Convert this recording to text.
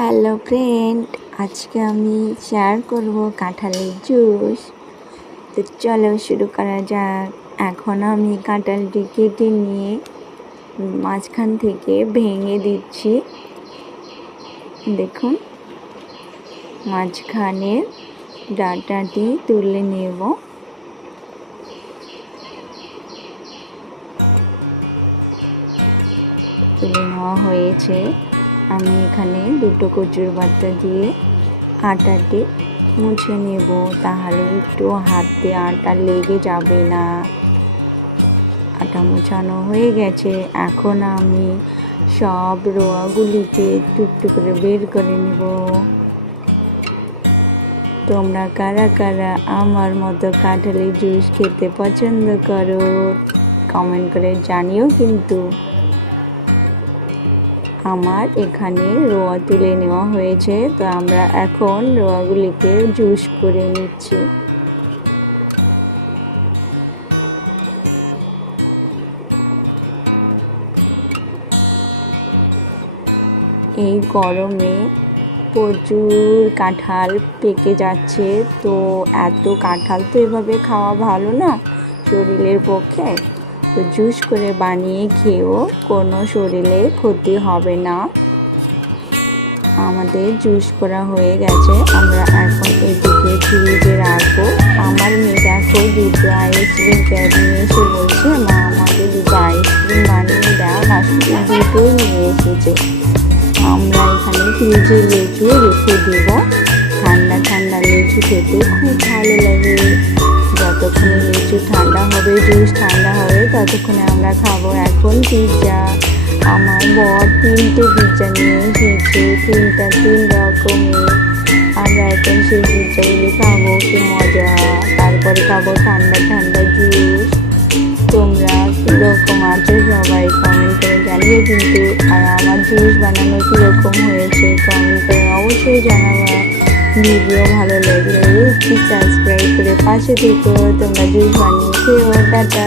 Hello friend, আজকে আমি share করব কাঁঠালের জুস। তো চলো শুরু করা যাক। এখন আমি কাঁঠালটি কেটে নিয়ে মাঝখান থেকে ভেঙে দিচ্ছি। দেখুন, মাঝখানের ডাঁটাটি তুলে নেব। তুলে নেওয়া হয়েছে। আমি এখানে দুটো কচুর পাতা দিয়ে আটাটি মুছে নেব, তাহলে একটু হাতে আটা লেগে যাবে না। আটা মোছানো হয়ে গেছে। এখন আমি সব রোয়াগুলিকে একটু একটু করে বের করে নেব। তোমরা কারা কারা আমার মতো কাঁঠালের জুস খেতে পছন্দ করো কমেন্ট করে জানিও কিন্তু। আমার এখানে রোয়া তুলে নেওয়া হয়েছে, তো আমরা এখন রোয়াগুলিকে জুস করে নিচ্ছি। এই গরমে প্রচুর কাঁঠাল পেকে যাচ্ছে, তো এত কাঁঠাল তো এভাবে খাওয়া ভালো না শরীরের পক্ষে। তো জুস করে বানিয়ে খেয়েও কোনো শরীরে ক্ষতি হবে না। আমাদের জুস করা হয়ে গেছে, আমরা এখন এদিকে ফ্রিজে রাখবো। আমার মেয়ে দেখো দুটো আইসক্রিম ক্যাপ নিয়ে এসে বলছে, মা আমাকে দুটো আইসক্রিম বানিয়ে দাও। আসলে দুটোই নিয়ে এসেছে। আমরা এখানে ফ্রিজে লেচু রেখে দেব। ঠান্ডা ঠান্ডা লেচু খেতে খুব ভালো লাগে। যতক্ষণে লেচু ঠান্ডা হবে, জুস ঠান্ডা হবে, ততক্ষণে আমরা খাবো। এখন পিৎজা, আমার বর 3টে পিৎজা নিয়ে এসেছে, 3 রকমের। আমরা এখন সেই পিৎজাগুলি খাবো, কি মজা। তারপরে খাবো ঠান্ডা ঠান্ডা জুস। তোমরা কীরকম আছো সবাই কমেন্ট করে জানিয়ে কিন্তু। আর আমার জুস বানানো কীরকম হয়েছে কমেন্ট করে অবশ্যই জানাবা। ভিডিও ভালো লাগলে একটু সাবস্ক্রাইব করে পাশে থেকো। তোমরা জুস বানিয়ে খেও। টাটা।